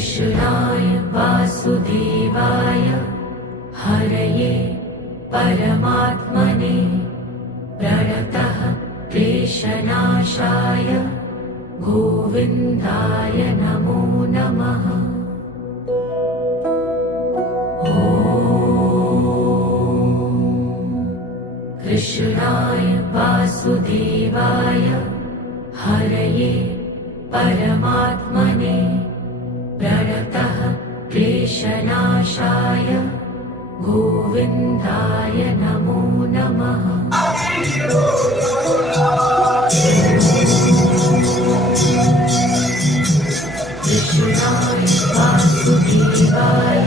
कृष्णाय वासुदेवाय हरये परमात्मने प्रणतः क्लेशनाशाय गोविन्दाय नमो नमः। कृष्णाय वासुदेवाय हरये परमात्मने प्रणतः क्लेशनाशाय गोविन्दाय नमो नमः। कृष्णाय वासुदेवाय